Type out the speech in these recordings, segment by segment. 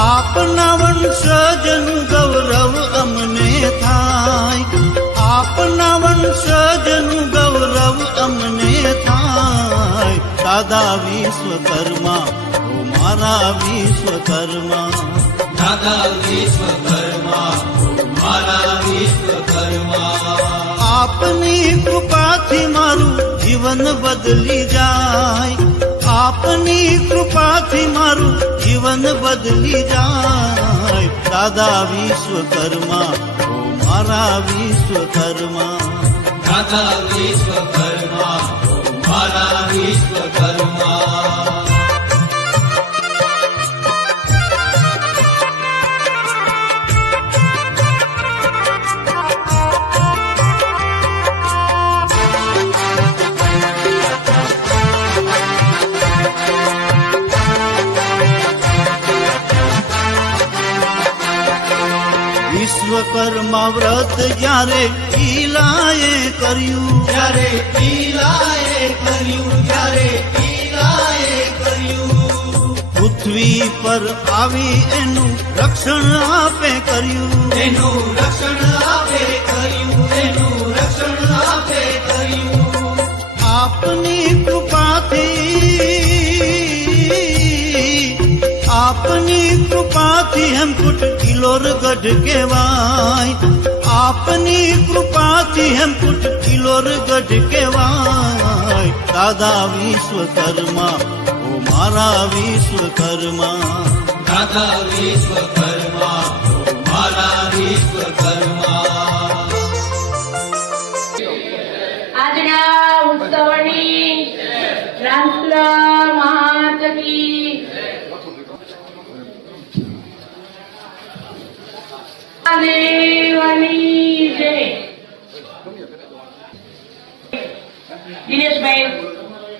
આપના વંશજનું ગૌરવ અમને થાય, આપના વંશજનું ગૌરવ અમને થાય. દાદા વિશ્વકર્મા, ઓ મારા વિશ્વકર્મા, દાદા વિશ્વકર્મા, મારા વિશ્વકર્મા. આપની કૃપાથી મારું જીવન બદલી જાય, આપની કૃપાથી મારું જીવન બદલી જાય. દાદા વિશ્વકર્મા, ઓ મારા વિશ્વકર્મા, દાદા વિશ્વકર્મા, મારા વિશ્વકર્મા. વિશ્વકર્મા વ્રત જ્યારે ઈલાએ કર્યું, જ્યારે ઈલાએ કર્યું, જ્યારે ઈલાએ કર્યું. પૃથ્વી પર આવી એનું રક્ષણ આપે કર્યું, એનું રક્ષણ આપે કર્યું, એનું રક્ષણ આપે કર્યું. આપની કૃપાથી હેમકુટ કિલોર ગઢ કહેવાય, આપની કૃપાથી હેમકુટ કિલોર ગઢ કહેવાય. દાદા વિશ્વકર્મા, ઓ મારા વિશ્વકર્મા, દાદા વિશ્વકર્મા, મારા વિશ્વકર્મા. આજના ઉત્સવની રામસુલા મહારાજ કી દેવની જય. દિનેશભાઈ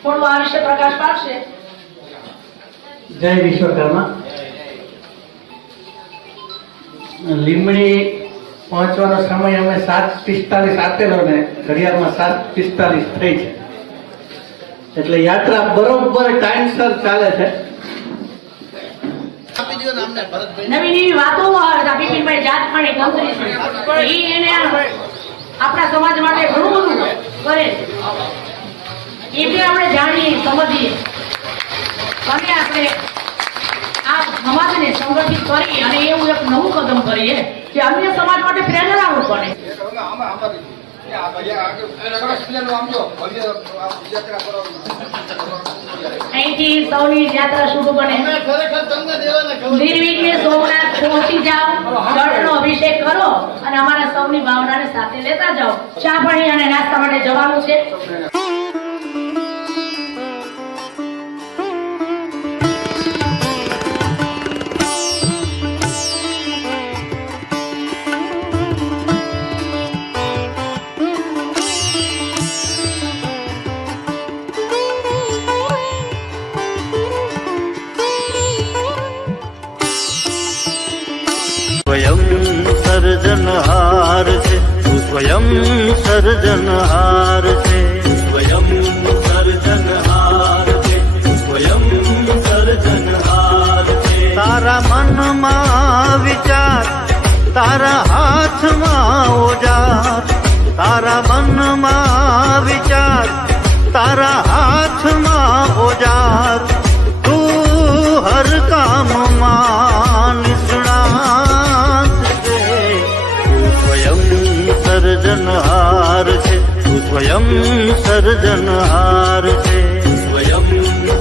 થોડું આ વિશે પ્રકાશ પાડશે. જય વિશ્વકર્મા. લીમડી પહોંચવાનો સમય અમે 7:45 આપેલો ને ઘડિયાળમાં 7:45 થઈ છે, એટલે યાત્રા બરોબર ટાઈમસર ચાલે છે. નવીન વાતો બિપિનભાઈ જાતમાણી કંસરી એને આપણા સમાજ માટે ઘણું બધું કરે છે, એ બી આપણે જાણીએ સમજીએ અને આપણે આ સમાજને સંગઠિત કરી અને એવું એક નવું કદમ કરીએ કે અન્ય સમાજ માટે પ્રેરણારૂપ બને. અહીંથી સૌની યાત્રા શુભ બને. નિર્વિઘ્ને સોમનાથ પહોંચી જાઓ, જળનો અભિષેક કરો અને અમારા સૌની ભાવનાને સાથે લેતા જાઓ. ચા પાણી અને નાસ્તા માટે જવાનું છે. સ્વયં સર્જનહાર છે, તું સ્વયં સર્જનહાર છે, સ્વયં સર્જનહાર છે, સ્વયં સર્જનહાર છે. તારા મનમાં વિચાર, તારા હાથમાં ઓજાર, તારા મનમાં વિચાર, તારા હાથમાં ઓજાર. તું હર કામમાં નિષ્ણાત છે, તું સ્વયં સર્જનહાર છે, તું સ્વયં સર્જનહાર છે. સ્વયં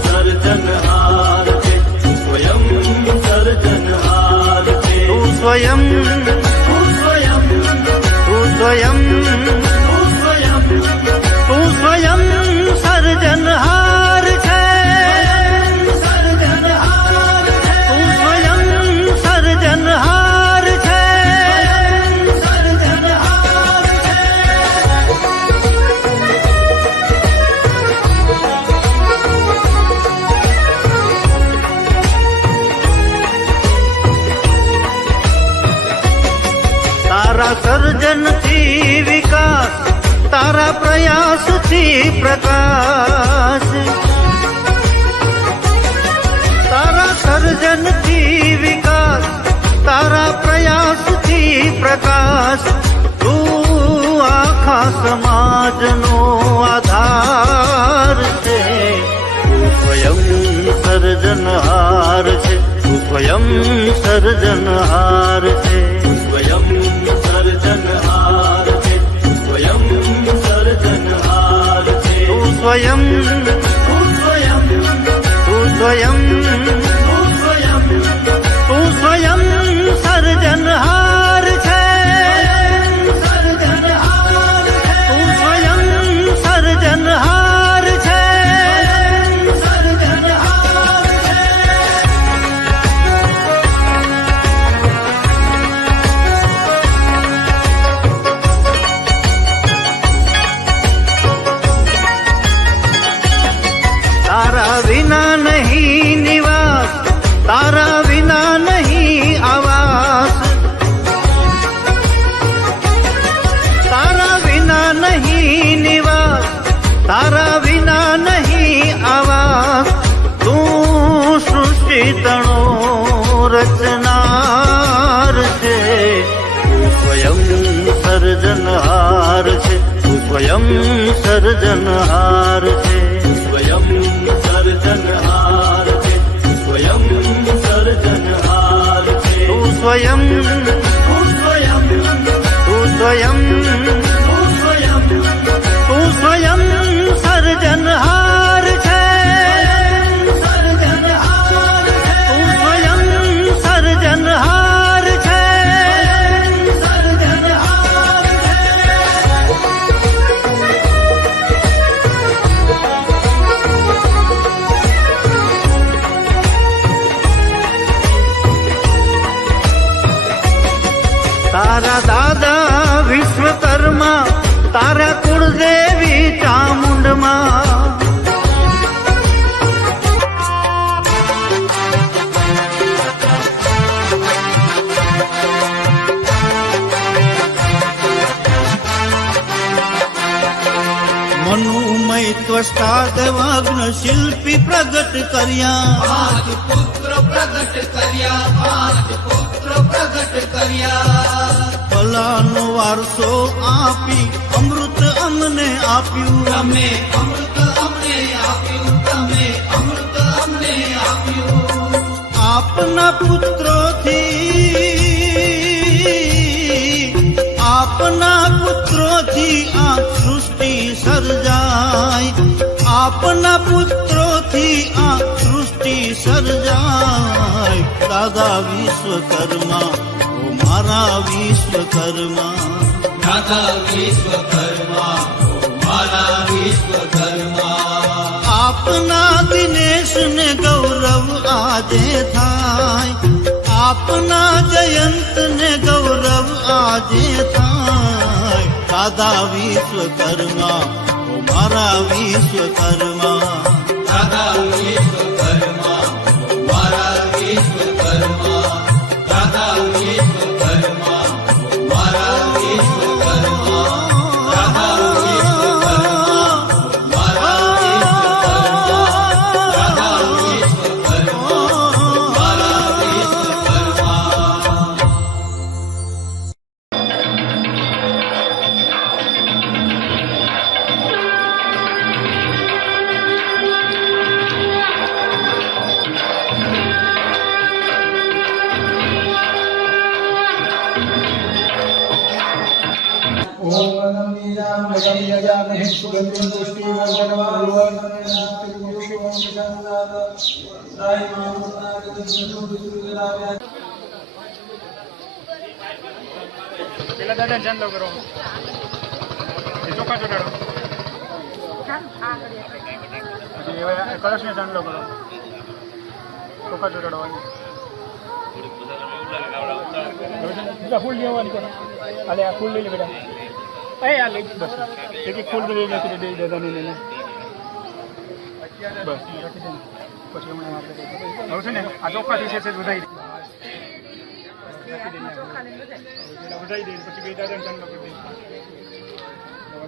સર્જનહાર છે, સ્વયં સર્જનહાર છે. તું સ્વયં, તું સ્વયં, તું સ્વયં, તું સ્વયં, તું સ્વયં સર્જનહાર છે, સર્જનહાર છે. તું સ્વયં સર્જનહાર છે, સર્જનહાર તારા પ્રયાસથી પ્રકાશ, તારા સર્જનથી વિકાસ, તારા પ્રયાસથી પ્રકાશ. તું આખા સમાજનો આધાર છે. તું સ્વયં સર્જનહાર છે. તું સ્વયં સર્જનહાર છે. સ્વયં સર્જનહાર છે, સ્વયં સર્જનહાર છે. તું સ્વયં, તું સ્વયં, તું સ્વયં, તું સ્વયં, તું સ્વયં સર્જનહાર છે. સર્જનહાર છે, તું સ્વયં સર્જનહાર છે. સર્જનહાર છે. તારા વિના નહીં નિવાસ, તારા વિના નહીં આવાસ, તારા વિના નહીં નિવાસ, તારા વિના નહીં આવાસ. તું સૃષ્ટિ તણો રચનાર છે. તું સ્વયં સર્જનહાર છે. તું સ્વયં સર્જનહાર છે. સ્વયં સર્જનહાર છે, સ્વયં સર્જનહાર છે. તું સ્વયં, તું સ્વયં, તું સ્વયં, તું સ્વયં, તું સ્વયં સર્જનહાર છે. સર્જનહાર છે, તું સ્વયં સર્જનહાર છે. સર્જનહાર છે. તારા દાદા વિશ્વકર્મા, તારા કુળદેવી ચામુંડમાં, મનુમય ત્વષ્ટા દેવાગ્ન શિલ્પી પ્રગટ કર્યા. પુત્ર પ્રગટ કર્યા, પાંચ પુત્ર પ્રગટ કર્યા. કલાનો વારસો આપી અમૃત અમને આપ્યું. તમે અમૃત અમને આપ્યું, તમે અમૃત અમને આપ્યું. આપના પુત્રોથી, આપના પુત્રોથી આ સૃષ્ટિ સર્જાય. આપના પુત્રોથી આ સૃષ્ટિ સર્જાય. દાદા વિશ્વકર્મા, ઓ મારા વિશ્વકર્મા. દાદા વિશ્વકર્મા, ઓ મારા વિશ્વકર્મા. આપના દિનેશને ગૌરવ આજે થાય. આપના જયંતને ગૌરવ આજે થાય. દાદા વિશ્વકર્મા, ઓ મારા વિશ્વકર્મા. દાદા વિશ્વકર્મા, ઓ મારા વિશ્વકર્મા. દાદા વિશ્વકર્મા, ઓ મારા વિશ્વકર્મા. દાદા વિશ્વકર્મા, ઓ મારા વિશ્વકર્મા. દાદા વિશ્વકર્મા, ઓ મારા વિશ્વકર્મા. ओम वन्दं नीजां वदं यजामहे सुगन्धिं पुष्टिवर्धनम् પેલા દાદા ચાંદલો કરો એ ચોખા ચોટાડો પછી હવે કળશને ચાંદલો કરો ચોખા ચોટાડવાની ફૂલ લેવાની કરો અલે આ ફૂલ લઈ લે બેટા એ આ લઈ બસ એક એક ફૂલ લઈ નાખી દે દાદાને લઈને બસ રાખી દે પછી હમણાં આપણે હવે છે ને આ ચોખાથી છે વધારી વધારી દે પછી બે દાદાને ચાંદલો કરી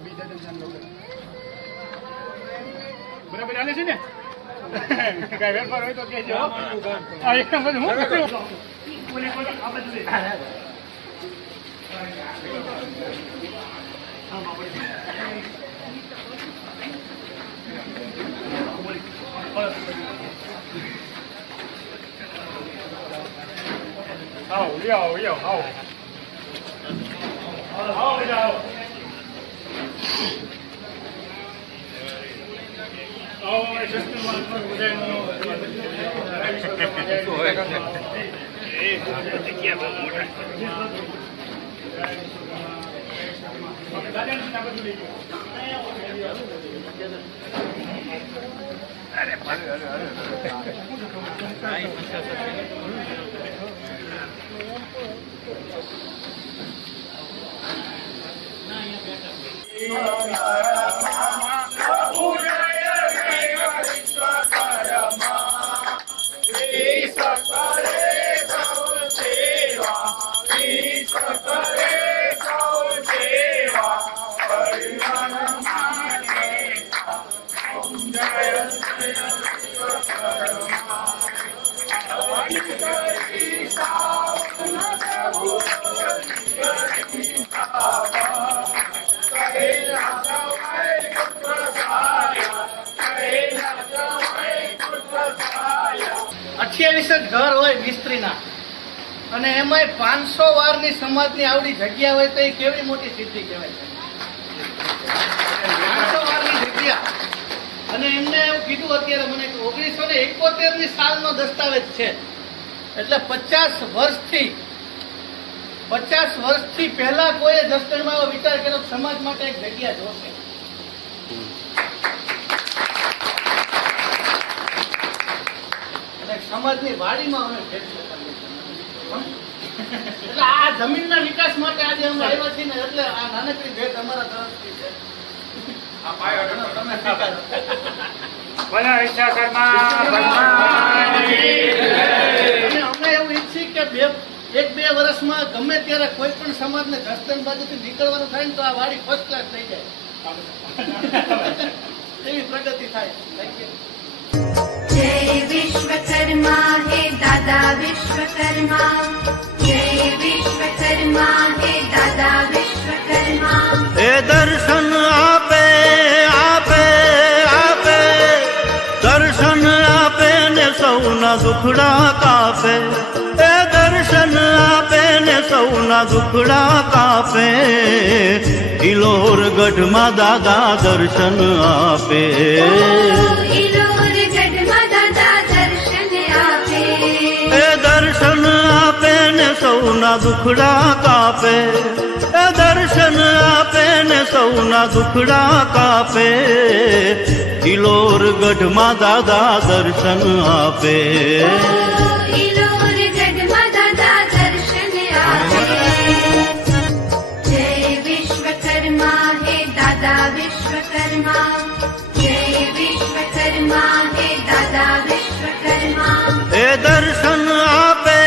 દે બરાબર હાલે છે ને કાંઈ વેરફાર હોય તો કહેજો હા એ બધું હું કરું આવો આવો આવો આવો બેટા આવો અઠ્યાવીસ જ ઘર હોય મિસ્ત્રીના અને એમાંય 500 વારની સમાજની આવડી જગ્યા હોય તો એ કેવી મોટી સિદ્ધિ કહેવાય. 500 વારની જગ્યા અને એમને એવું કીધું અત્યારે મને 1971ની સાલનો દસ્તાવેજ છે એટલે 50 વર્ષથી પહેલા કોઈએ જસદણમાં એવો વિચાર કર્યો સમાજ માટે એક જગ્યા જોશે. સમાજની વાડીમાં અમે ભેટ એટલે આ જમીનના વિકાસ માટે આજે અમે આવ્યા છીએ ને એટલે આ નાનકડી ભેટ અમારા તરફથી છે. તમે સ્વીકારો. અને અમે એવું ઈચ્છી કે 1-2 વર્ષમાં ગમે ત્યારે કોઈ પણ સમાજને જસદણ બાજુથી નીકળવાનું થાય ને તો આ વાડી ફર્સ્ટ ક્લાસ થઈ જાય એવી પ્રગતિ થાય. जय विश्वकर्मा हे दादा विश्वकर्मा जय विश्वकर्मा हे दादा विश्वकर्मा એ દર્શન આપે આપે આપે દર્શન આપે ને સૌના દુખડા કાપે એ દર્શન આપે ને સૌના દુખડા કાપે ઇલોર ગઢમાં દાદા દર્શન આપે એ દર્શન આપે ને સૌના દુખડા કાપે એ દર્શન આપે ને સૌના દુખડા કાપે ઇલોર ગઢમાં દાદા દર્શન આપે जय विश्वकर्मा हे दादा विश्वकर्मा जय विश्वकर्मा हे दादा विश्वकर्मा એ દર્શન આપે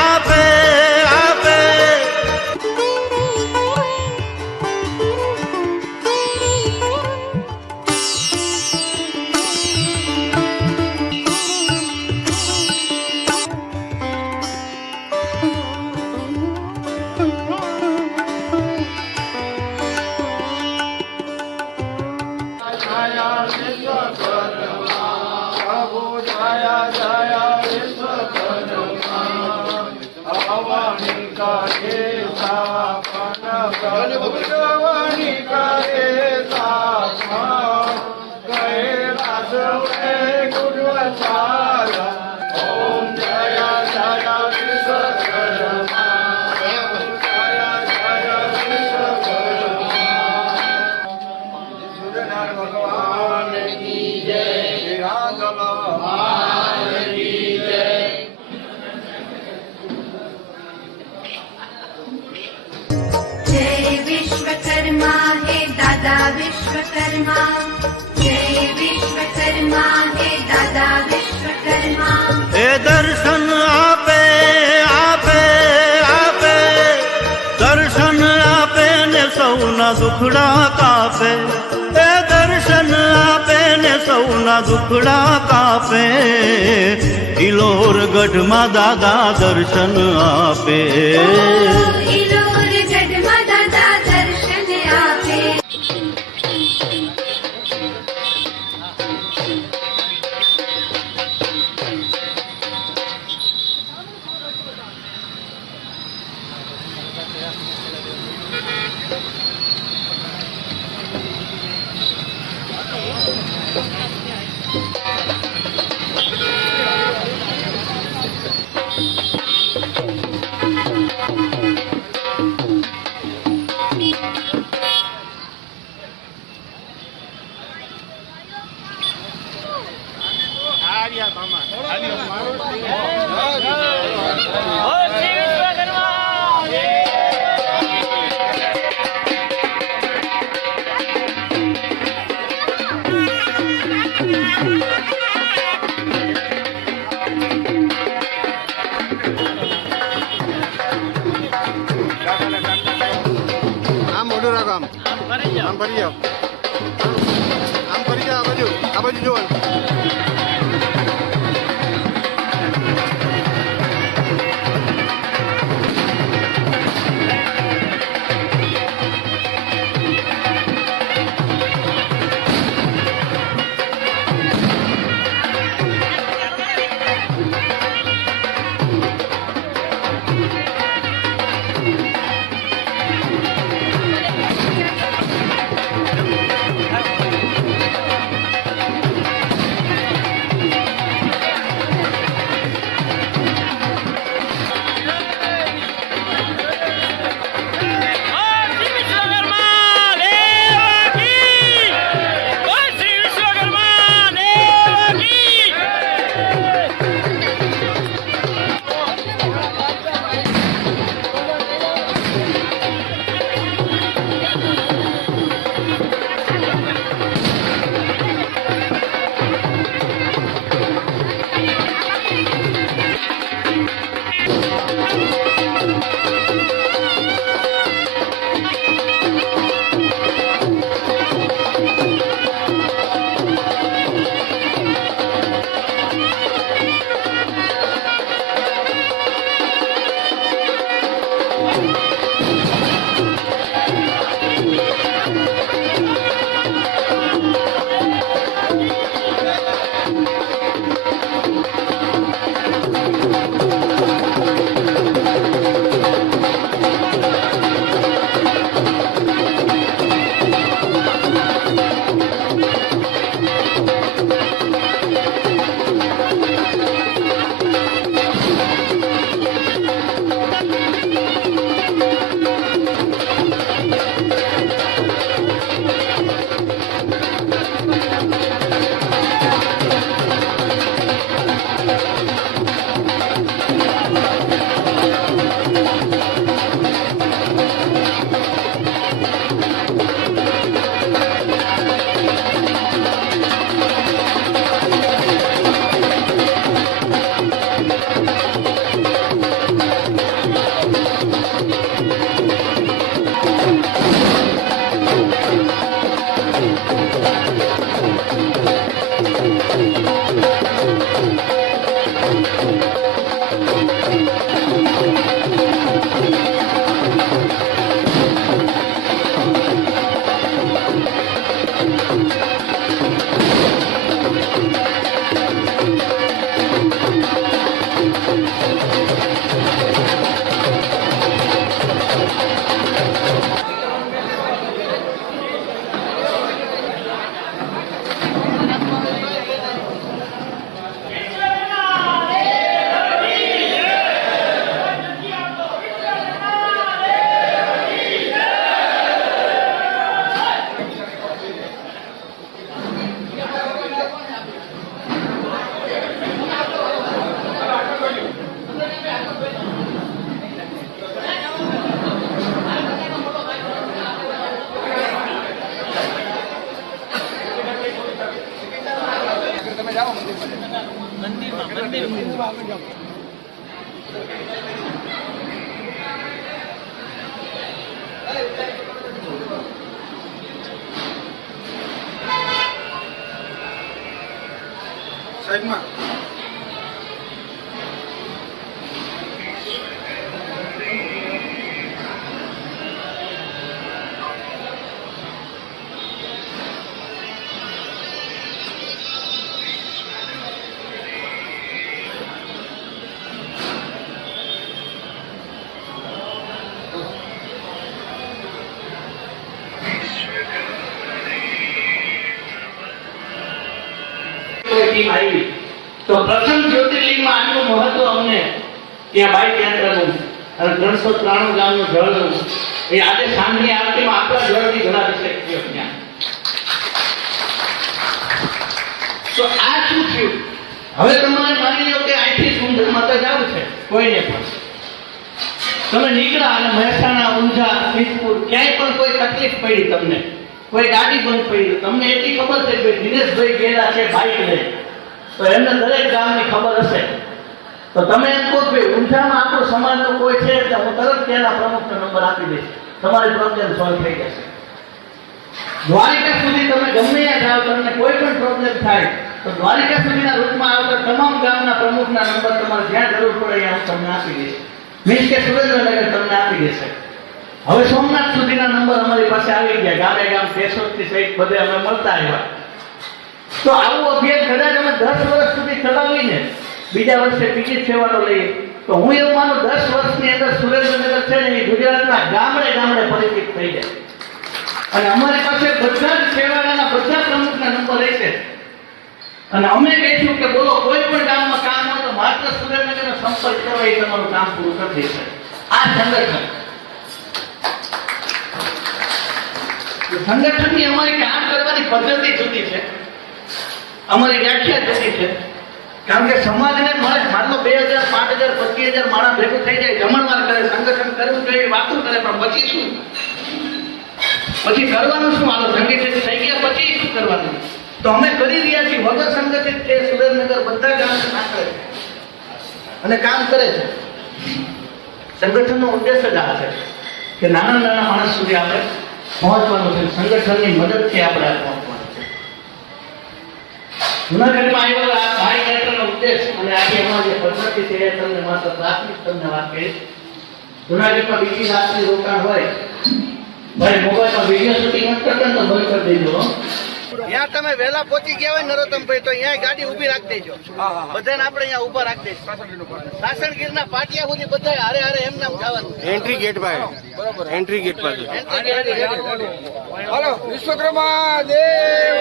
આપે આપે विश्वकर्मा जय विश्वकर्मा हे दादा विश्वकर्मा એ દર્શન આપે આપે આપે દર્શન આપે ને સૌ સૌના દુખડા કાપે, એ દર્શન આપે ને સૌના દુખડા કાપે, ઇલોર ગઢમાં દાદા દર્શન આપે. ઇલોર ગઢમાં દાદા દર્શન આપે. આમ મોઢું રાખો, આમ ફરી જાઓ, આમ ફરી જાઓ, આ બાજુ જોવાનું. સાઈડમાં ટીમ આવી તો પ્રથમ જ્યોતિર્લિંગમાં આનું મહત્વ અમને ત્યાં બાઇક યાત્રાનું અને 393 ગામનું જળનું એ આજે સાંજની આરતીમાં આપણા જળની ઘણા અભિષેક થયો ત્યાં. તો આ શું થયું? હવે તમારે માની લો કે અહીંથી સુંદર માતા જવું છે કોઈને પણ તમે નીકળ્યા અને મહેસાણા ઊંઝા સિદ્ધપુર ક્યાંય પણ કોઈ તકલીફ પડી તમને કોઈ ગાડી બંધ પડી તમને એટલી ખબર છે કે દિનેશભાઈ ગયેલા છે બાઇક લઈ તો એમને દરેક ગામની ખબર હશે તો તમે એમ કહો કે ઊંઝામાં આપણો સમાજનો કોઈ છે એટલે હું તરત ત્યાંના પ્રમુખનો નંબર આપી દઈશ તમારી પ્રોબ્લેમ સોલ્વ થઈ જશે. દ્વારિકા સુધી તમે ગમે ત્યાં જાઓ તમને કોઈ પણ પ્રોબ્લેમ થાય તો દ્વારિકા સુધીના રૂટમાં આવતા તમામ ગામના પ્રમુખના નંબર તમારે જ્યાં જરૂર પડે ત્યાં હું તમને આપી દઈશ. મીન્સ કે સુરેન્દ્રનગર તમને આપી દેશે. હવે સોમનાથ સુધીના નંબર અમારી પાસે આવી ગયા ગામે ગામ કેશોદથી સહિત બધે અમે મળતા આવ્યા. તો આવું અભિયાન કદાચ અમે 10 વર્ષ સુધી ચલાવીને બીજા વર્ષે બીજી સેવાનો લઈએ તો હું એવું માનું 10 વર્ષની અંદર સુરેન્દ્રનગર છે ને એ ગુજરાતના ગામડે ગામડે પરિચિત થઈ જાય અને અમારી પાસે બધા જ સેવાના બધા પ્રમુખના નંબર રહેશે અને અમે કહીશું કે બોલો કોઈ પણ ગામમાં કામ હોય તો માત્ર સુરેન્દ્રનગરનો સંપર્ક કરો એ તમારું કામ પૂરું કરી દેશે. આ સંગઠનની અમારી કામ કરવાની પદ્ધતિ જુદી છે અમારી વ્યાખ્યા જુદી છે કારણ કે સમાજને મળે માનો 2000 5000 25000 માણસ ભેગું થઈ જાય જમણવાર કરે સંગઠન કરવું જોઈએ વાતો કરે પણ પછી શું પછી કરવાનું શું હાલો સંગઠિત થઈ ગયા પછી શું કરવાનું તો અમે કરી રહ્યા છીએ વગર સંગઠિત તે સુરેન્દ્રનગર બધા ગામને સાંકળે છે અને કામ કરે છે. સંગઠનનો ઉદ્દેશ જ આ છે કે નાના નાના માણસ સુધી આપણે પહોંચવાનું છે સંગઠનની મદદથી આપણે પહોંચવાનું છે. જૂનાગઢમાં આવેલા આ બાઇક યાત્રાનો ઉદ્દેશ અને આજે અમારી જે પદ્ધતિ છે એ તમને માત્ર પ્રાથમિક તમને વાત કરીશ. જૂનાગઢમાં બીજી રાત્રિ રોકાણ હોય ભાઈ મોબાઈલમાં વિડીયો શૂટિંગ નથી કરતા તો બંધ કરી દેજો. ત્યાં તમે વહેલા પહોંચી ગયા હોય નરોત્તમભાઈ તો અહીંયા ગાડી ઊભી રાખી દેજો બધાને આપણે અહીંયા ઊભા રાખી દઈશું. સાસણગીરના પાટિયા સુધી બધા હારે હારે એમ નામ જવાનું એન્ટ્રી ગેટ પાસે બરોબર એન્ટ્રી ગેટ પાસે હાલો વિશ્વકર્મા દેવ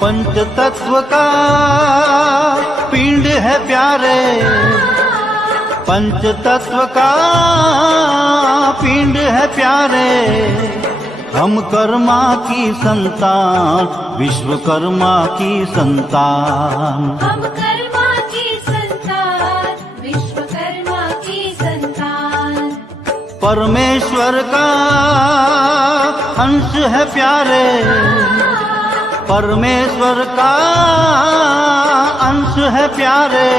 पंच तत्व का पिंड है प्यारे पंच तत्व का पिंड है प्यारे हम कर्मा की संतान विश्वकर्मा की संतान हम कर्मा की संतान विश्वकर्मा की संतान परमेश्वर का अंश है प्यारे परमेश्वर का अंश है प्यारे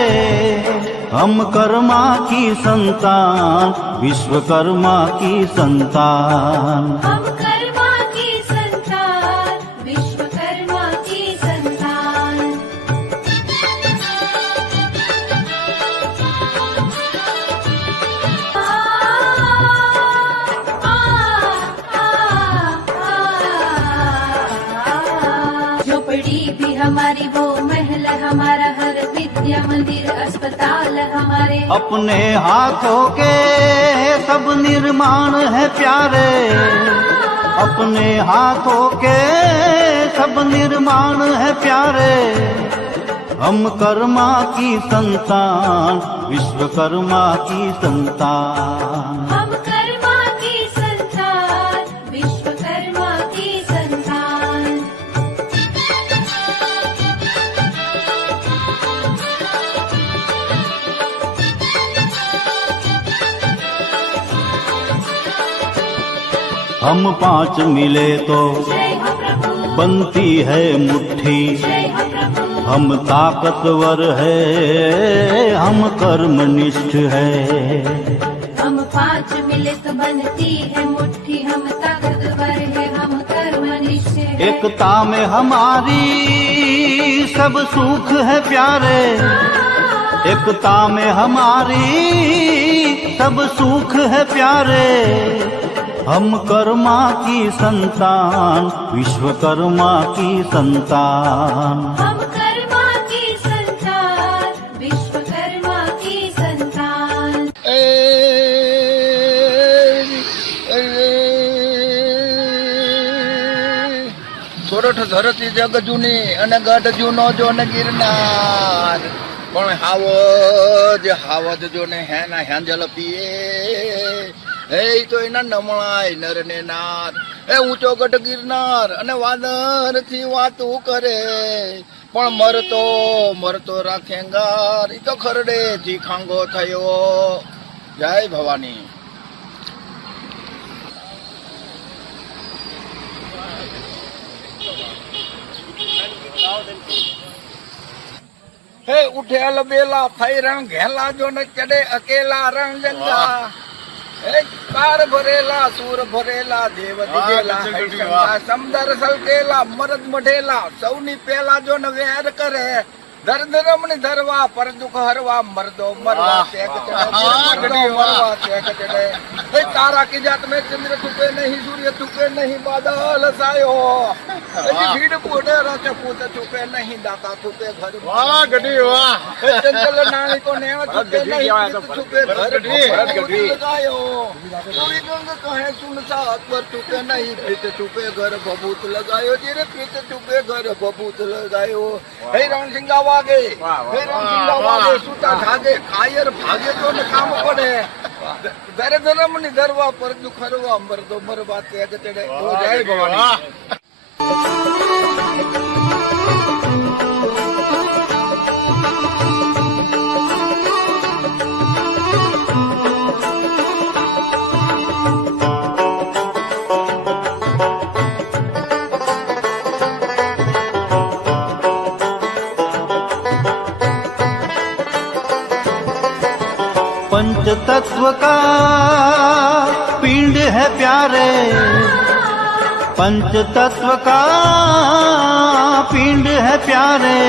हम कर्मा की संतान विश्वकर्मा की संतान हम कर्मा की संतान विश्वकर्मा की संतान झोपड़ी भी हमारी वो महल हमारा हर विद्या मंदिर अस्पताल हमारे अपने हाथों के सब निर्माण है प्यारे अपने हाथों के सब निर्माण है प्यारे हम कर्मा की संतान विश्वकर्मा की संतान हम कर्मा की संतान विश्वकर्मा की संतान हम पांच मिले तो जय हो प्रभु बनती है मुट्ठी जय हो प्रभु हम ताकतवर है हम कर्मनिष्ठ है हम 5 मिलित बनती है मुट्ठी हम ताकतवर है हम कर्मनिष्ठ है एकता में हमारी सब सुख है प्यारे एकता में हमारी सब सुख है प्यारे हम कर्मा की संतान विश्वकर्मा की संतान हम कर्मा की संतान विश्वकर्मा की संतान સોરઠ ધરતી જગ જૂની અને ગઢ જૂનો જો ને ગિરનાર પણ હાવજ જો ને હેના હેંજલ પીએ હે તો એના નમણાય નર ને નાર એ ઊંચો ગઢ ગિરનાર અને વાદર થી વાતું કરે પણ મરતો રાખેંગાર ઈ તો ખરડે થી ખાંગો થયો જય ભવાની હે ઉઠેલ બેલા થઈ રંગ ઘેલા જો ન ચડે અકેલા રંગ જંગા હે કાર ભરેલા સુર ભરેલા દેવ દિગેલા હૈસંગા સમદર સલકેલા મરદ મઢેલા સૌની પેલા જો ન વેર કરે દર્દ રમણી ધરવા પર દુઃખ હરવા મરદો મરવા તેક ચડે મરવા તેક ચડે હે તારા की जात में चंद्र छुपे नहीं सूर्य छुपे नहीं बादल सायो भीड़ पोटे रचे पूत छुपे नहीं दाता छुपे घर वाह गढ़ी वाह चंचल नानी को नेव छुपे नहीं छुपे घर लगायो कोई गंग कहे सुन सा अकबर छुपे नहीं प्रीत छुपे घर बबूत लगायो जिरे प्रीत छुपे घर बबूत लगायो हे रण सिंगा वागे हे रण सिंगा वागे सूता जागे कायर भागे तो न काम पड़े दर धर्म नि धरवा पर दुख हरवा मरदो मरवा तेग चढ़े ओ जय भवानी पंच तत्व का पिंड है प्यारे पंच तत्व का पिंड है प्यारे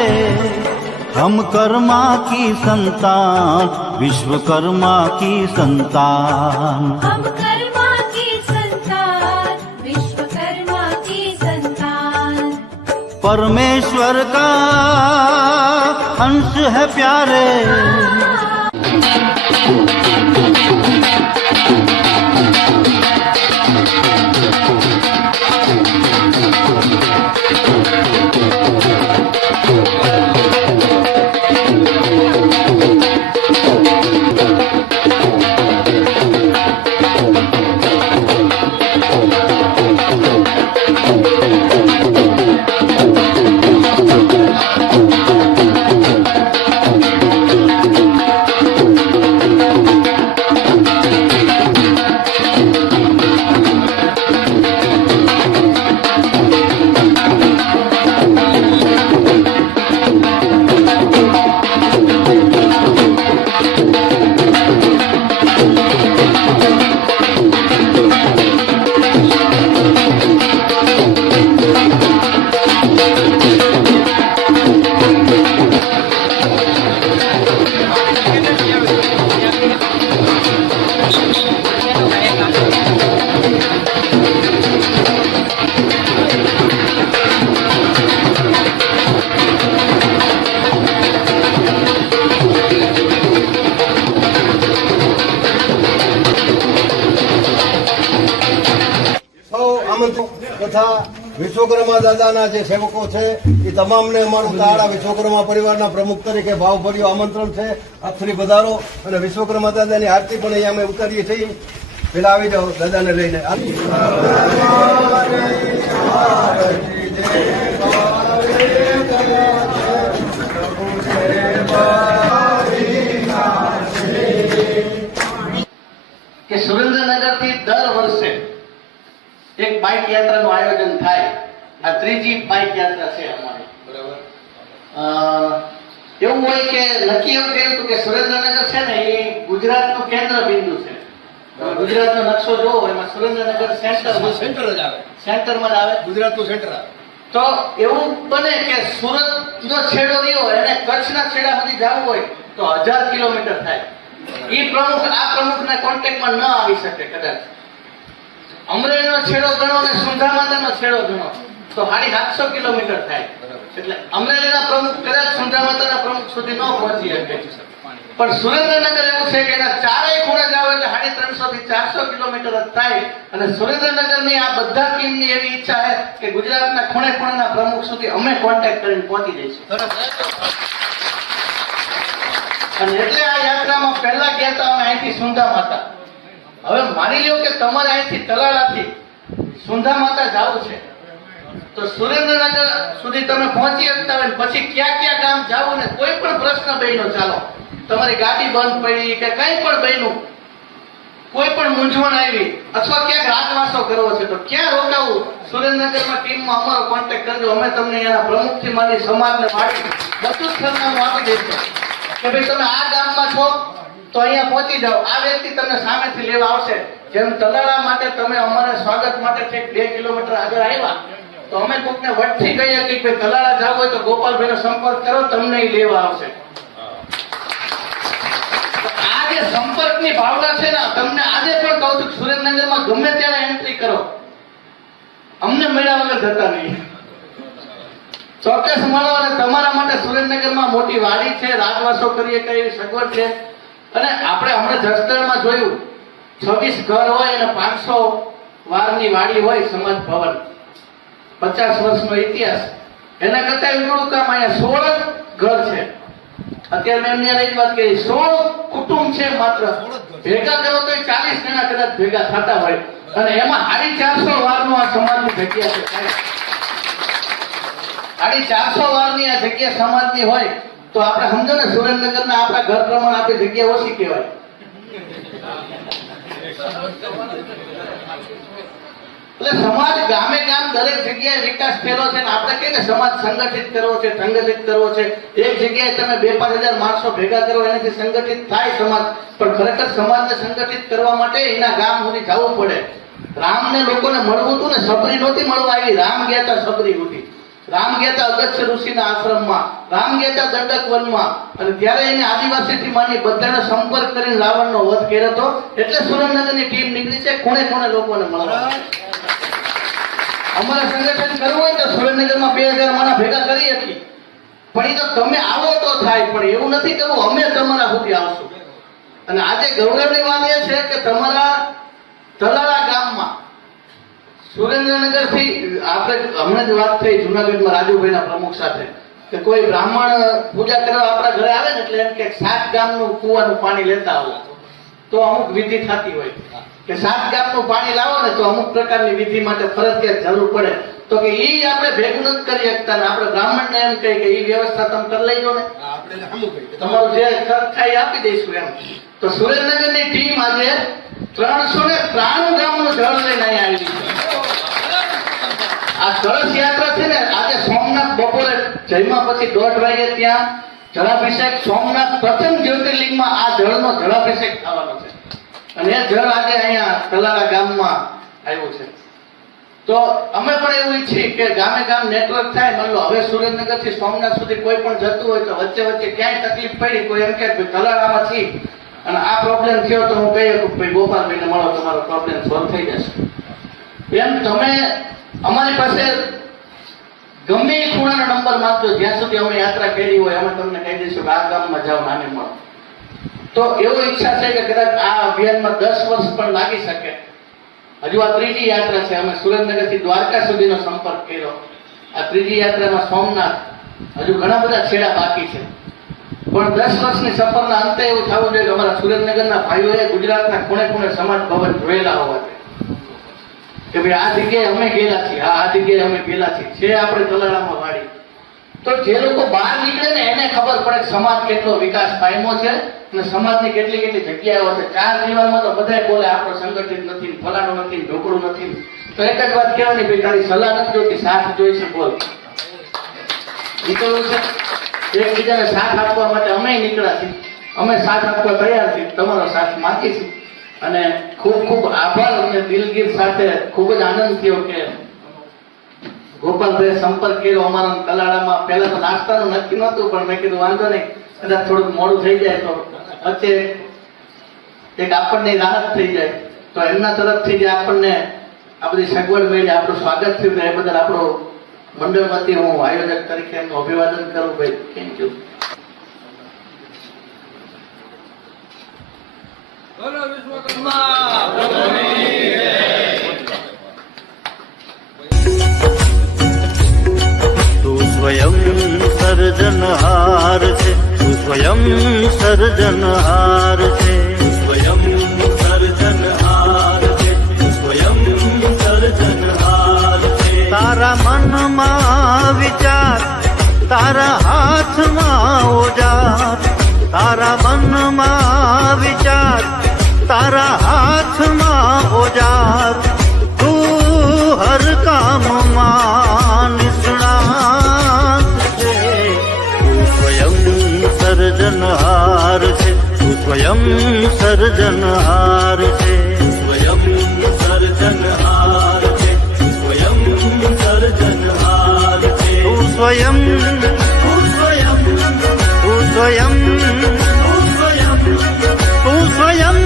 हम कर्मा की संतान विश्वकर्मा की संतान हम कर्मा की संतान विश्वकर्मा की संतान परमेश्वर का अंश है प्यारे તથા વિશ્વકર્મા દાદાના જે સેવકો છે એ તમામને અમારું તાળા વિશ્વકર્મા પરિવારના પ્રમુખ તરીકે ભાવભર્યું આમંત્રણ છે આપ શ્રી પધારો અને વિશ્વકર્મા દાદાની આરતી પણ અહીંયા અમે ઉતારીએ છીએ પેલા આવી જાઓ દાદાને લઈને કે સુરેન્દ્રનગરથી દર વર્ષે એક બાઇક યાત્રાનું આયોજન થાય આ ત્રીજી બાઇક યાત્રા છે અમારી. બરાબર. એવું હોય કે નક્કી એવું થયું હતું કે સુરેન્દ્રનગર છે ને એ ગુજરાતનું કેન્દ્ર બિંદુ છે. ગુજરાતનો નકશો જોવો એમાં સુરેન્દ્રનગર સેન્ટર જ આવે, સેન્ટરમાં જ આવે. ગુજરાતનું સેન્ટર આવે. તો એવું બને કે સુરત નો છેડો રહ્યો અને કચ્છના છેડા સુધી જવું હોય તો 1000 કિલોમીટર થાય. એ પ્રમુખ આ પ્રમુખના કોન્ટેક્ટમાં ન આવી શકે કદાચ. અમરેલીનો છેડો ગણો અને સુંધા માતાનો છેડો ગણો તો 750 કિલોમીટર થાય. એટલે અમરેલીના પ્રમુખ કદાચ સુંધા માતાના પ્રમુખ સુધી ન પહોંચી શકે. પણ સુરેન્દ્રનગર એવું છે કે એના ચારેય ખૂણે જાવ એટલે 350 થી 400 કિલોમીટર જ થાય. અને સુરેન્દ્રનગરની આ બધા ટીમની એવી ઈચ્છા છે કે ગુજરાતના ખૂણે ખૂણેના પ્રમુખ સુધી અમે કોન્ટેક્ટ કરીને પહોંચી જઈશું. અને એટલે આ યાત્રામાં પહેલા ગયા હતા અમે અહીંથી સુંધા માતા. હવે માની લ્યો કે તમારે અહીંથી તલાળાથી સુંધા માતા જવું છે તો સુરેન્દ્રનગર સુધી તમે પહોંચી શકતા હોય પછી ક્યાં ગામ જાવું ને કોઈ પણ પ્રશ્ન બન્યો, ચાલો તમારી ગાડી બંધ પડી કે કંઈ પણ બન્યું, કોઈ પણ મૂંઝવણ આવી અથવા ક્યાંક રાતવાસો કરવો છે તો ક્યાં રોકાવું, સુરેન્દ્રનગરમાં ટીમમાં અમારો કોન્ટેક્ટ કરજો. અમે તમને એના પ્રમુખથી માંડી સમાજને વાળી બધું જ સરનામું આપી દઈશું કે ભાઈ તમે આ ગામમાં છો તો અહીંયા પહોંચી જાઓ. આ વ્યક્તિ તમને સામેથી લેવા આવશે. જેમ તલાળા માટે તમે અમારા સ્વાગત માટે 2 કિલોમીટર આગળ આવ્યા તો અમે કોકને વટથી કહીએ કે ભાઈ તલાળા જવું હોય તો ગોપાલભાઈનો સંપર્ક કરો, તમને ઈ લેવા આવશે. આ જે સંપર્કની ભાવના છે ને તમને આજે પણ કહું છું સુરેન્દ્રનગરમાં ગમે ત્યારે એન્ટ્રી કરો, અમને મળ્યા વગર જતા નહીં. ચોક્કસ મળો. અને તમારા માટે સુરેન્દ્રનગરમાં મોટી વાડી છે, રાજવાસો કરીએ કઈ એવી સગવડ છે. અને આપણે હમણાં જસદણમાં જોયું 26 ઘર હોય અને 500 વારની વાડી હોય સમાજ ભવન, 50 વર્ષનો ઇતિહાસ. એના કરતા એટલું કામ અહીંયા 16 ઘર છે. અત્યારે મેં એમની જ વાત કરી, 16 કુટુંબ છે માત્ર. ભેગા કરો તો 40 જણા કદાચ ભેગા થતા હોય અને એમાં 450 વારનો આ સમાજની જગ્યા છે. 450 વારની આ જગ્યા સમાજની હોય તો આપણે સમજો ને સુરેન્દ્રનગરના આપણા ઘર પ્રમાણે આપણી જગ્યા ઓછી કહેવાય. એટલે સમાજ ગામે ગામ દરેક જગ્યાએ વિકાસ થયેલો છે ને આપણે કહીએ કે સમાજ સંગઠિત કરવો છે, સંગઠિત કરવો છે. એક જગ્યાએ તમે 2-5 હજાર માણસો ભેગા કરો એનાથી સંગઠિત થાય સમાજ, પણ ખરેખર સમાજને સંગઠિત કરવા માટે એના ગામ સુધી જવું પડે. રામને લોકોને મળવું હતું ને, સબરી નહોતી મળવા આવી, રામ ગયા હતા સબરી ઉઠી. રામ ગયા હતા અગસ્ત્ય ઋષિના આશ્રમમાં, રામ ગયા હતા દંડક વનમાં અને ત્યારે એને આદિવાસીથી માંડી બધાનો સંપર્ક કરીને રાવણનો વધ કર્યો હતો. એટલે સુરેન્દ્રનગરની ટીમ નીકળી છે ખૂણે ખૂણે લોકોને મળવા. અમારે સંગઠન કરવું હોય તો સુરેન્દ્રનગરમાં 2000 માણસ ભેગા કરી શકીએ, પણ એ તો તમે આવો તો થાય, પણ એવું નથી કરવું અમે તમારા સુધી આવશું. અને આજે ગૌરવની વાત એ છે કે તમારા તલાળા ગામમાં સુરેન્દ્રનગરથી આપણે હમણાં જ વાત થઈ જુનાગઢમાં રાજુભાઈના પ્રમુખ સાથે કે કોઈ બ્રાહ્મણ પૂજા કરવા આપણા ઘરે આવે ને એટલે એમ કે 7 ગામનું કુવાનું પાણી લેતા આવો તો અમુક વિધિ થતી હોય કે 7 ગામનું પાણી લાવો ને તો અમુક પ્રકારની વિધિ માટે ફરજિયાત જરૂર પડે. તો કે એ આપણે ભેગું નથી કરી શકતા ને આપણે બ્રાહ્મણને એમ કહી કે એ વ્યવસ્થા તમે કરી લેજો ને, તમારું જે ખર્ચ થાય આપી દઈશું એમ. તો સુરેન્દ્રનગરની ટીમ આજે 393 ગામનું જળ લઈને અહીંયા આવી છે. આ કળશ યાત્રા છે ને આજે સોમનાથ બપોરે જમ્યા પછી 1:30 વાગે ત્યાં જળાભિષેક, સોમનાથ પ્રથમ જ્યોતિર્લિંગમાં આ જળનો જળાભિષેક થવાનો છે અને એ જળ આજે અહીંયા તલાળા ગામમાં આવ્યું છે. તો અમે પણ એવું ઈચ્છીએ કે ગામે ગામ નેટવર્ક થાય. માની લો હવે સુરેન્દ્રનગરથી સોમનાથ સુધી કોઈ પણ જતું હોય તો વચ્ચે વચ્ચે ક્યાંય તકલીફ પડી કોઈ એમ કે તલાળામાં છી અને આ પ્રોબ્લેમ થયો તો હું કહી શકું ભાઈ ગોપાલભાઈને મળો, તમારો પ્રોબ્લેમ સોલ્વ થઈ જશે. એમ તમે અમારી પાસે ગમે એ ખૂણાનો નંબર માંગજો, જ્યાં સુધી અમે યાત્રા કરી હોય અમે તમને કહી દઈશું કે આ ગામમાં જાઓ નાને મળો. તો એવો ઈચ્છા છે કે કદાચ આ અભિયાનમાં 10 વર્ષ પણ લાગી શકે. હજુ આ ત્રીજી યાત્રા છે. અમે સુરેન્દ્રનગરથી દ્વારકા સુધીનો સંપર્ક કર્યો. આ ત્રીજી યાત્રામાં સોમનાથ, હજુ ઘણા બધા છેડા બાકી છે. પણ 10 વર્ષની સફરના અંતે એવું થવું જોઈએ કે અમારા સુરેન્દ્રનગરના ભાઈઓએ ગુજરાતના ખૂણે ખૂણે સમાજ ભવન જોયેલા હોવા જોઈએ કે ભાઈ આ જગ્યાએ અમે ગયેલા છીએ, આ જગ્યાએ અમે ગયેલા છીએ. છે આપણે તલાળામાં વાડી. તો જે લોકો બહાર નીકળે ને એને ખબર પડે કે સમાજ કેટલો વિકાસ પામ્યો છે અને સમાજની કેટલી કેટલી જગ્યાઓ છે. 4 દિવાલમાં તો બધાય બોલે આપણો સંગઠિત નથી, ફલાણું નથી, ઢોકળું નથી. તો એક જ વાત કહેવાની, ભાઈ તારી સલાહ નથી જોતી, સાથ જોઈશે, બોલ. ઈ તો છે એકબીજાને સાથ આપવા માટે અમે નીકળ્યા છીએ, અમે સાથ આપવા તૈયાર છીએ, તમારો સાથ માંગી છીએ. અને ખૂબ ખૂબ આભાર. અને દિલગીર સાથે ખૂબ જ આનંદ થયો કે ગોપાલભાઈ સંપર્ક કર્યો અમારા કલાડામાં. પહેલા તો નાસ્તાનું નક્કી નહોતું, પણ મેં કીધું વાંધો નહીં, કદાચ થોડુંક મોડું થઈ જાય તો વચ્ચે એક આપણને રાહત થઈ જાય. તો એમના તરફથી જે આપણને આ બધી સગવડ મળી, આપણું સ્વાગત થયું, એ બદલ આપણો મંડળ વતી હું આયોજક તરીકે એમનું અભિવાદન કરું. ભાઈ થેન્ક યુ. બોલો વિશ્વકર્મા તું સ્વયં સર્જનહાર છે, તું સ્વયં સર્જનહાર છે, સ્વયં સર્જનહાર છે, સ્વયં સર્જનહાર છે. તારા મનમાં વિચાર, તારા હાથમાં ઓજાર, તારા મનમાં વિચાર, તારા હાથમાં ઓજાર. તું હર કામમાં નિષ્ણાત છે, તું સ્વયં સર્જનહાર છે, તું સ્વયં સર્જનહાર છે, સ્વયં સર્જનહાર છે, સ્વયં સર્જનહાર છે. તું સ્વયં, તું સ્વયં, તું સ્વયં, તું સ્વયં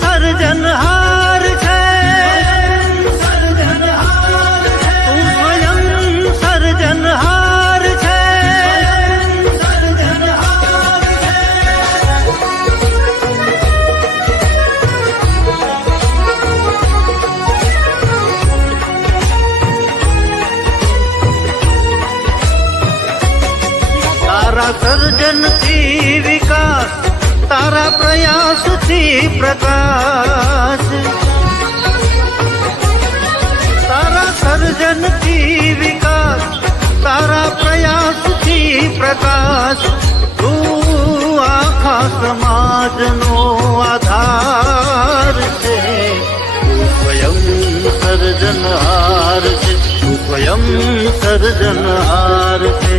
સર્જનહાર છે, તું સ્વયં સર્જનહાર છે. તારા સર્જનથી વિકાસ, તારા પ્રયાસથી પ્રકાશ, તારા સર્જનથી વિકાસ, તારા પ્રયાસથી પ્રકાશ. તું આખા સમાજનો આધાર છે, તું સ્વયં સર્જનહાર છે, તું સ્વયં સર્જનહાર છે.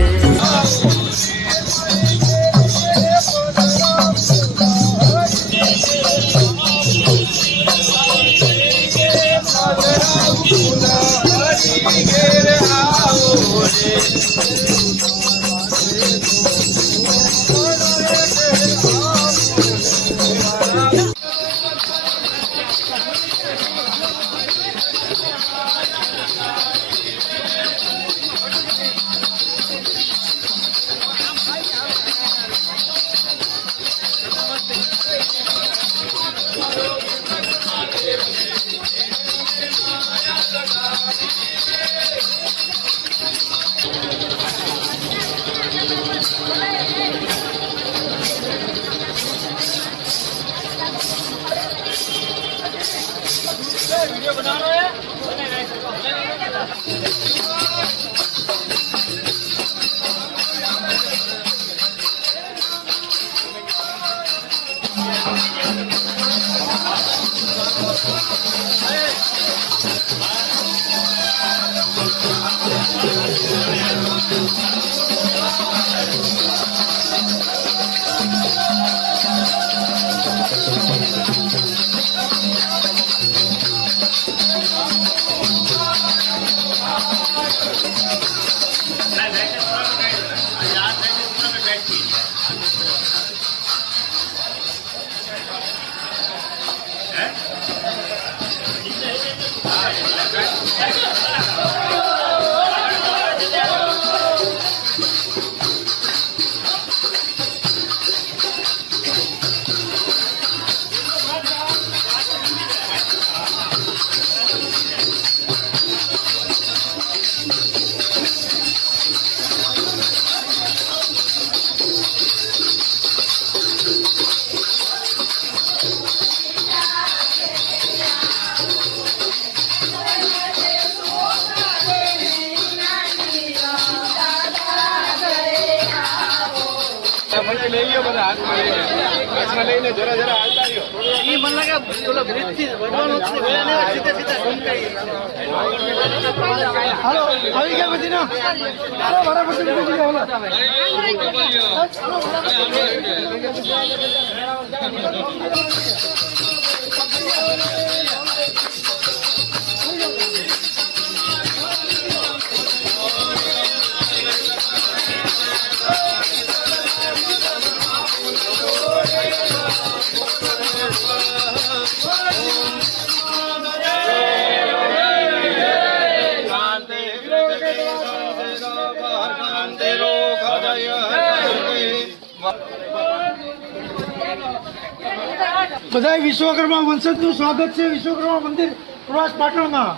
બધા વિશ્વકર્મા વંશજનું સ્વાગત છે વિશ્વકર્મા મંદિર પ્રવાસ પાટણમાં.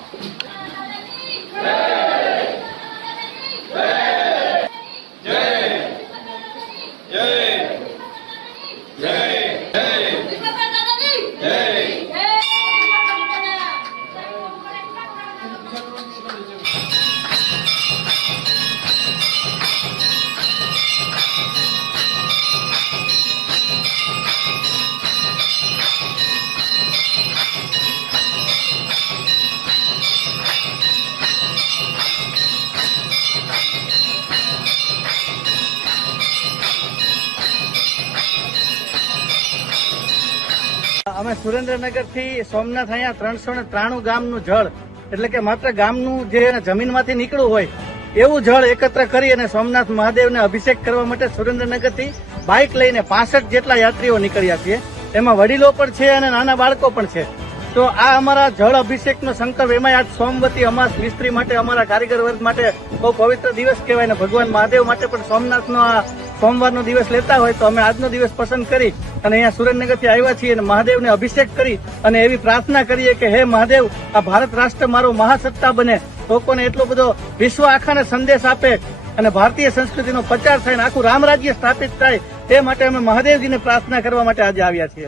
અમે સુરેન્દ્રનગરથી સોમનાથ અહીંયા 393 ગામનું જળ એટલે કે માત્ર ગામનું જે જમીનમાંથી નીકળ્યું હોય એવું જળ એકત્ર કરી અને સોમનાથ મહાદેવને અભિષેક કરવા માટે સુરેન્દ્રનગરથી બાઇક લઈને 65 જેટલા યાત્રીઓ નીકળ્યા છીએ. એમાં વડીલો પણ છે અને નાના બાળકો પણ છે. તો આ અમારા જળ અભિષેકનો સંકલ્પ, એમાં આજ સોમવતી અમાસ મિસ્ત્રી માટે, અમારા કારીગર વર્ગ માટે બહુ પવિત્ર દિવસ કહેવાય ને ભગવાન મહાદેવ માટે પણ સોમનાથનો આ સોમવારનો દિવસ લેતા હોય તો અમે આજનો દિવસ પસંદ કરી અને અહીંયા સુરેન્દ્રનગરથી આવ્યા છીએ અને મહાદેવને અભિષેક કરી અને એવી પ્રાર્થના કરીએ કે હે મહાદેવ, આ ભારત રાષ્ટ્ર મારો મહાસત્તા બને, લોકોને એટલો બધો વિશ્વ આખાને સંદેશ આપે અને ભારતીય સંસ્કૃતિનો પ્રચાર થાય અને આખું રામ રાજ્ય સ્થાપિત થાય, તે માટે અમે મહાદેવજીને પ્રાર્થના કરવા માટે આજે આવ્યા છીએ.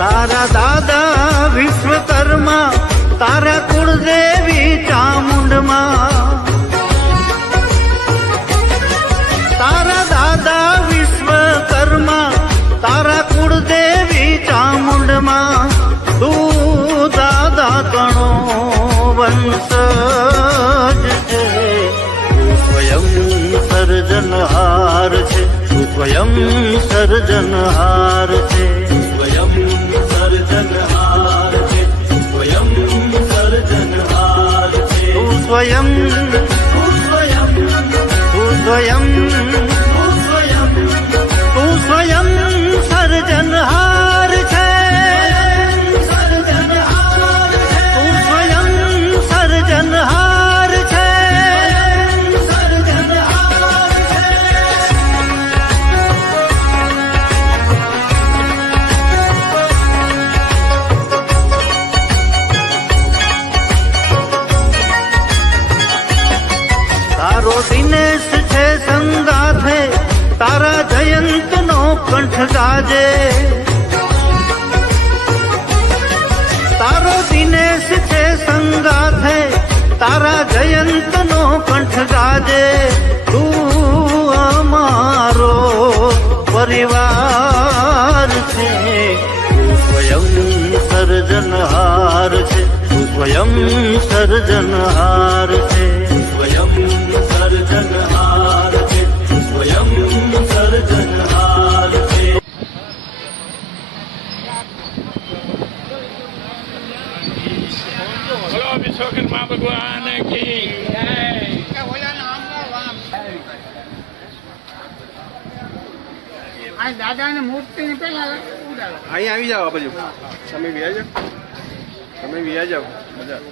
તારા દાદા વિશ્વકર્મા, તારા કુળદેવી ચામુંડમાં, તારા દાદા વિશ્વકર્મા, તારા કુળદેવી ચામુંડમાં, તું દાદા ગણો વંશજ છે. તું સ્વયં સર્જનહાર છે, તું સ્વયં સર્જનહાર છે, સ્વયં સર્જનહાર છે, સ્વયં સર્જનહાર છે. તું સ્વયં, તું સ્વયં, તું સ્વયં, તું સ્વયં, તું સ્વયં સર્જનહાર છે, સર્જનહાર છે. તું સ્વયં સર્જનહાર છે, સર્જનહાર છે. તારો દિનેશ છે સંગાથે, તારા જયંત નો કંઠ ગાજે. તારો દિનેશ છે સંગાથે, તારા જયંત નો કંઠ ગાજે. તું અમારો પરિવાર છે, તું સ્વયં સર્જનહાર છે, તું સ્વયં સર્જનહાર છે, સ્વયં સર્જનહાર છે, સ્વયં સર્જનહાર છે. બોલો વિશ્વકર્મા ભગવાન કી જય. દાદાની મૂર્તિ પેલા અહીં આવી જાઓ આ બાજુ. તમે બી આવી જાઓ, તમે બી આવી જાઓ બધા.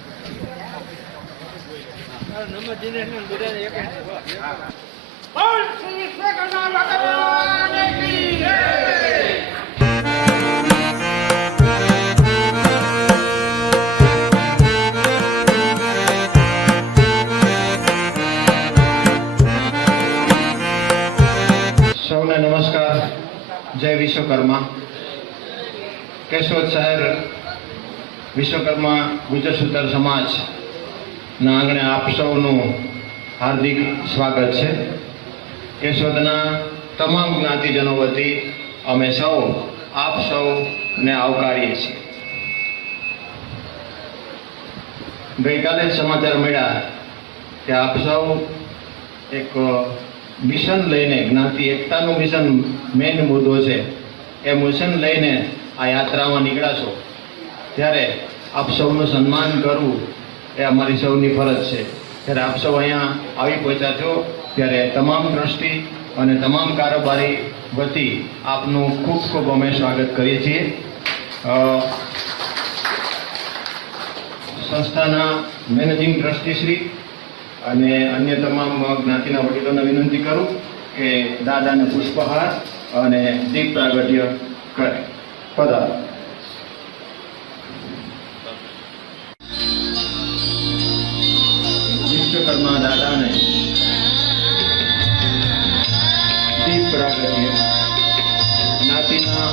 સૌને નમસ્કાર. જય વિશ્વકર્મા. કેશોદ શહેર વિશ્વકર્મા ગુજર સુતર સમાજ ના આંગણે આપ સૌનું હાર્દિક સ્વાગત છે. કેશોદના તમામ જ્ઞાતિજનો વતી અમે સૌ આપ સૌને આવકારીએ છીએ. ગઈકાલે જ સમાચાર મળ્યા કે આપ સૌ એક મિશન લઈને, જ્ઞાતિ એકતાનું મિશન મેઇન મુદ્દો છે, એ મિશન લઈને આ યાત્રામાં નીકળ્યા છો, ત્યારે આપ સૌનું સન્માન કરવું એ અમારી સૌની ફરજ છે. ત્યારે આપ સૌ અહીંયા આવી પહોંચ્યા છો ત્યારે તમામ ટ્રસ્ટી અને તમામ કારોબારી વતી આપનું ખૂબ ખૂબ અમે સ્વાગત કરીએ છીએ. સંસ્થાના મેનેજિંગ ટ્રસ્ટી શ્રી અને અન્ય તમામ જ્ઞાતિના વડીલોને વિનંતી કરું કે દાદાને પુષ્પહાર અને દીપ પ્રાગટ્ય કરે. પધારો. વિશ્વકર્મા દાદાને દીપ પ્રાગટ્ય જ્ઞાતિના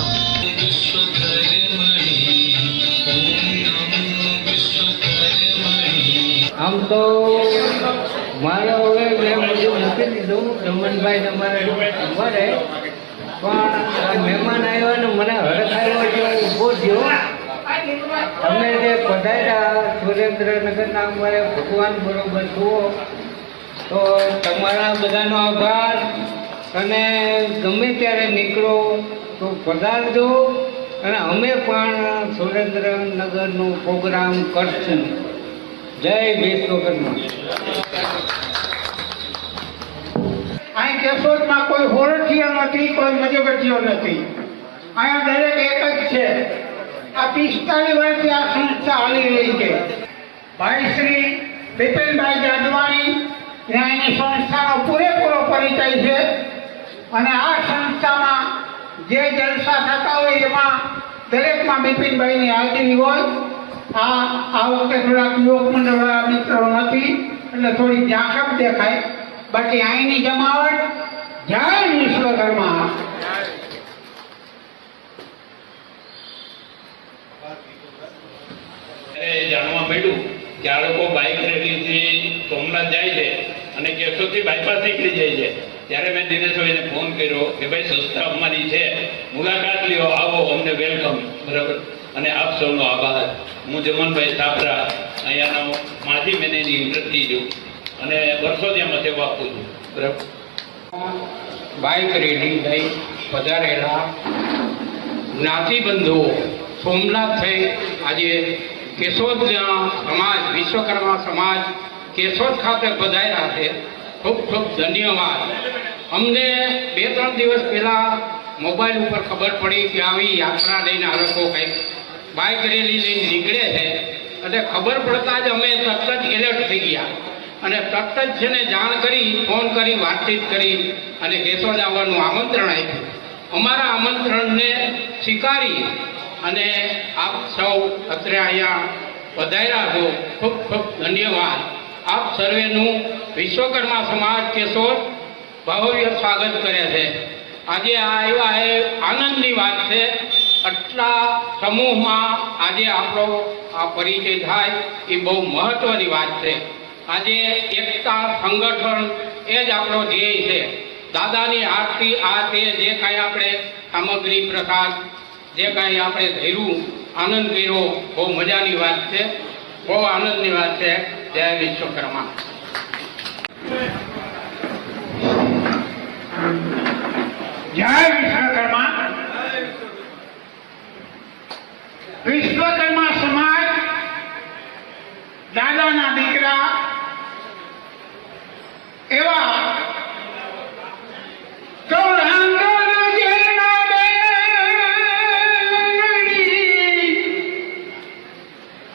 આમ તો મારે હવે મેં બધું મૂકી દીધું. રમણભાઈ અમારે મળે પણ મહેમાન આવ્યા ને મને હરખ આવ્યો જેવો ઊભો થયો. અમે જે પધાર્યા સુરેન્દ્રનગરના અમારે ભગવાન બરોબર જુઓ તો તમારા બધાનો આભાર. અને ગમે ત્યારે નીકળો તો પધારજો અને અમે પણ સુરેન્દ્રનગરનો પ્રોગ્રામ કરશું. જય વિશ્વકર્મા. અહીં કેશોદમાં કોઈ હોરઠિયો નથી, કોઈ મજગટીયો નથી. અહીંયા દરેક એક જ છે. આ 45 વર્ષથી આ સંસ્થા હાલી રહી છે. ભાઈ શ્રી બિપિનભાઈ જાદવાણી એની સંસ્થાનો પૂરેપૂરો પરિચય છે. અને આ સંસ્થામાં જે જલસા થતા હોય એમાં દરેકમાં બિપિનભાઈની હાજરી હોય. આ વખતે થોડાક યુવક મંડળવાળા મિત્રો નથી એટલે થોડી ઝાંખપ દેખાય. બાકી અહીંની જમાવટ જય વિશ્વકર્મા. જાણવા મળ્યું કે આ લોકો બાઇક રેલીથી સોમનાથ જાય છે અને કેશોદથી બાયપાસ નીકળી જાય છે, ત્યારે મેં દિનેશભાઈને ફોન કર્યો કે ભાઈ સંસ્થા અમારી છે, મુલાકાત લ્યો, આવો, અમને વેલકમ. બરાબર. અને આપ સૌનો આભાર. હું જમનભાઈ છાપરા, અહીંયાનો માજી મેનેજિંગ ટ્રસ્ટી છું અને વર્ષોથી આમાં સેવા આપું છું. બરાબર. બાઇક રેલી લઈ પધારેલા જ્ઞાતિબંધુઓ સોમનાથ થઈ આજે કેશોદના સમાજ, વિશ્વકર્મા સમાજ કેશોદ ખાતે પધાર્યા છે. ખૂબ ખૂબ ધન્યવાદ. અમને 2-3 દિવસ પહેલા મોબાઈલ ઉપર ખબર પડી કે આવી યાત્રા લઈને આ લોકો કંઈક બાઇક રેલી લઈને નીકળે છે. એટલે ખબર પડતા જ અમે તરત જ એલર્ટ થઈ ગયા અને તરત જ છે ને જાણ કરી, ફોન કરી, વાતચીત કરી અને કેશોદ આવવાનું આમંત્રણ આપ્યું. અમારા આમંત્રણને સ્વીકારી અને આપ સૌ અત્રે અહીંયા પધાર્યા છો. ખૂબ ખૂબ ધન્યવાદ. આપ સર્વેનું વિશ્વકર્મા સમાજ કેશોદ ભવ્ય સ્વાગત કરે છે. આજે આ આવ્યા એ આનંદની વાત છે. આટલા સમૂહમાં આજે આપણો આ પરિચય થાય એ બહુ મહત્વની વાત છે. આજે એકતા, સંગઠન એ જ આપણો ધ્યેય છે. દાદાની આરતી, આ તે જે કાંઈ આપણે સામગ્રી, પ્રસાદ જે કાંઈ આપણે ધર્યું, આનંદ કર્યો, બહુ મજાની વાત છે, બહુ આનંદની વાત છે. જય વિશ્વકર્મા. જય વિશ્વકર્મા. વિશ્વકર્મા સમાજ દાદાના દીકરા એવા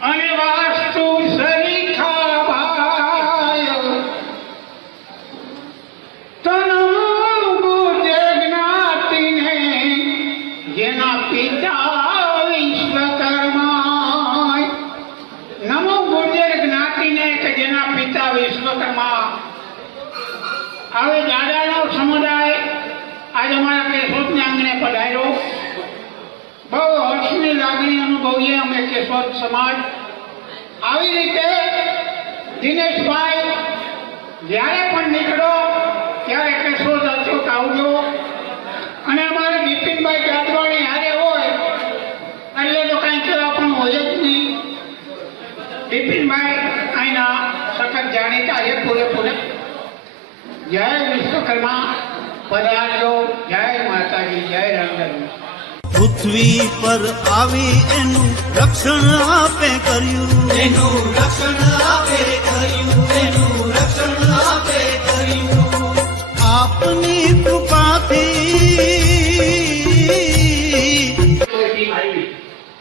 અને વાસ્તુ જેના પિતા વિશ્વકર્મા. નમો ગુર્જર જ્ઞાતિને કે જેના પિતા વિશ્વકર્મા. હવે દાદાનો સમુદાય આજે અમારા કેશોદને આંગણે પધાર્યો. બહુ હર્ષની લાગણી અનુભવીએ અમે કેશોદ સમાજ. આવી રીતે દિનેશભાઈ જ્યારે પણ નીકળો ત્યારે કેશોદ અચૂક આવજો. અને અમારે બિપિનભાઈ જાદવાણી હારે હોય એટલે તો કાંઈ કહેવા પણ હોય જ નહીં. બિપિનભાઈ અહીંના સખત જાણીતા છે પૂરેપૂરે. જય વિશ્વકર્મા, પધારજો. જય માતાજી, જય રંગન. પૃથ્વી પર આવી એનું રક્ષણ આપે કર્યું, એનું રક્ષણ આપે કર્યું, એનું રક્ષણ આપે કર્યું. આપની કૃપાથી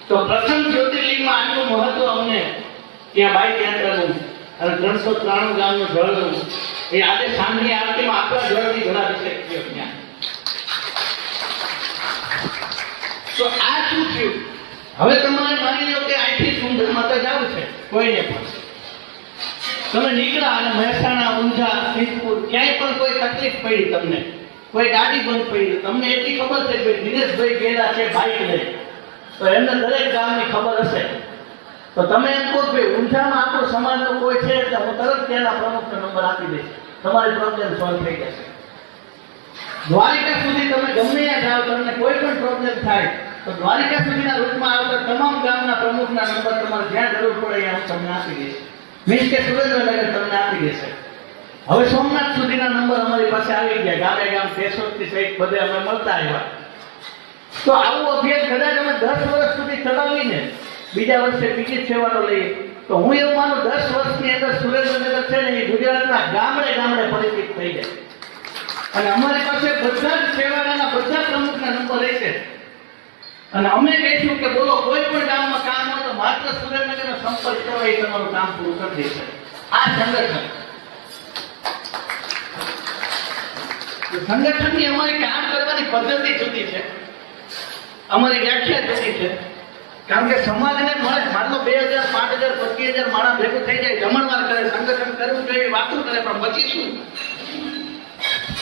તો પ્રથમ જ્યોતિર્લિંગમાં આટલું મહત્વ અમને ત્યાં બાઈક યાત્રાનું અને 393 ગામનું જળનું એ આજે સાંજની આરતીમાં આપણા જળથી ઘણા અભિષેક થયો ત્યાં. તો આ શું થયું? હવે તમારે માની લો કે અહીંથી સુંદર માતા જવું છે કોઈને પણ. તમે નીકળ્યા અને મહેસાણા, ઊંઝા, સિદ્ધપુર ક્યાંય પણ કોઈ તકલીફ પડી, તમને કોઈ ગાડી બંધ પડી, તમને એટલી ખબર છે કે દિનેશભાઈ ગયેલા છે બાઈક લઈ, તો એમને દરેક ગામની ખબર હશે. તો તમે એમ કહો કે ઊંઝામાં આપણો સમાજનો કોઈ છે એટલે હું તરત ત્યાંના પ્રમુખનો નંબર આપી દઈશ, તમારી પ્રોબ્લેમ સોલ્વ થઈ જશે. દ્વારિકા સુધી તમે ગમે ત્યાં જાઓ, તમને કોઈ પણ પ્રોબ્લેમ થાય તો દ્વારિકા સુધીના રૂટમાં આવતા તમામ ગામના પ્રમુખના નંબર તમારે જ્યાં જરૂર પડે ત્યાં હું તમને આપી દઈશ. મીન્સ કે સુરેન્દ્રનગર તમને આપી દેશે. હવે સોમનાથ સુધીના નંબર અમારી પાસે આવી ગયા, ગામે ગામ કેશોદથી સહિત બધે અમે મળતા આવ્યા. તો આવું અભિયાન કદાચ અમે 10 વર્ષ સુધી ચલાવીને બીજા વર્ષે બીજી સેવાનો લઈએ તો હું એવું માનું 10 વર્ષની અંદર સુરેન્દ્રનગર છે ને એ ગુજરાતના ગામડે ગામડે પરિચિત થઈ જાય. અને અમારી પાસે બધા જ સેવાના બધા પ્રમુખના નંબર રહેશે. અને અમે કહીશું કે બોલો કોઈ પણ ગામમાં કામ હોય તો માત્ર સુરેન્દ્રનગરનો સંપર્ક કરો, એ તમારું કામ પૂરું કરી દેશે. આ સંગઠનની અમારી કામ કરવાની પદ્ધતિ જુદી છે, અમારી વ્યાખ્યા જુદી છે. કારણ કે સમાજને મળે, માનો 2000, 5000, 25000 માણસ ભેગું થઈ જાય, જમણવાર કરે, સંગઠન કરવું જોઈએ, વાતો કરે, પણ પછી શું?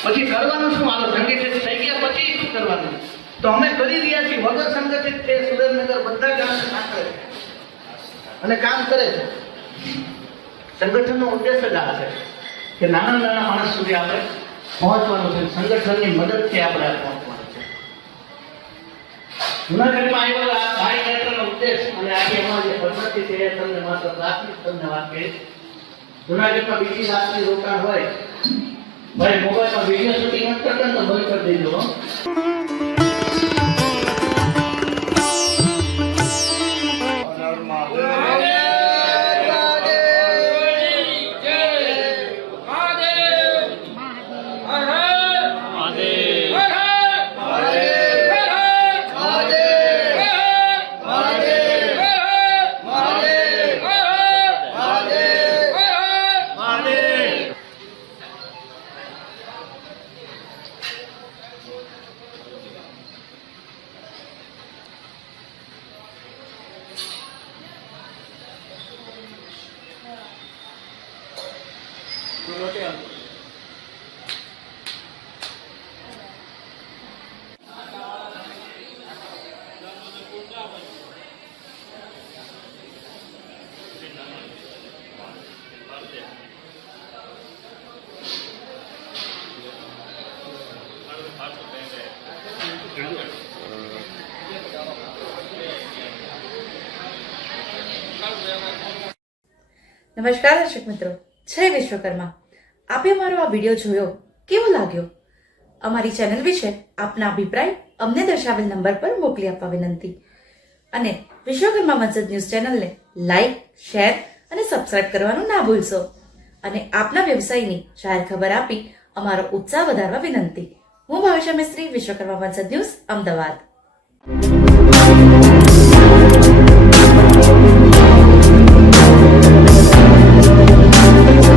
પછી કરવાનું શું? આનો સંગઠિત થઈ ગયા પછી શું કરવાનું? તો અમે કરી રહ્યા છીએ વગર સંગઠિત છે. સુરેન્દ્રનગર બધા ગામને સાંકળે છે અને કામ કરે છે. સંગઠનનો ઉદ્દેશ જ આ છે કે નાના નાના માણસ સુધી આપણે પહોંચવાનું છે. સંગઠનની મદદથી આપણે પહોંચવાનું છે. જૂનાગઢમાં આવેલા આ બાઈક યાત્રાનો ઉદ્દેશ અને આજે અમારી જે પદ્ધતિ છે એ તમને માત્ર પ્રાથમિક તમને વાત કરીશ. જૂનાગઢમાં બીજી રાતની રોકાણ હોય, ભાઈ મોબાઈલમાં વિડીયો શૂટિંગ નથી કરતા તો બંધ કરી દેજો. નમસ્કાર દર્શક મિત્રો, જય વિશ્વકર્મા. આપે મારો આ વિડીયો જોયો, કેવો લાગ્યો? અમારી ચેનલ વિશે આપના અભિપ્રાય અમને દર્શાવેલ નંબર પર મોકલી આપવા વિનંતી. અને વિશ્વકર્મા વંશજ ન્યૂઝ ચેનલને લાઈક, શેર અને સબસ્ક્રાઇબ કરવાનું ના ભૂલશો. અને આપના વ્યવસાયની જાહેર ખબર આપી અમારો ઉત્સાહ વધારવા વિનંતી. હું ભાવિશા મિસ્ત્રી, વિશ્વકર્મા વંશજ ન્યૂઝ, અમદાવાદ.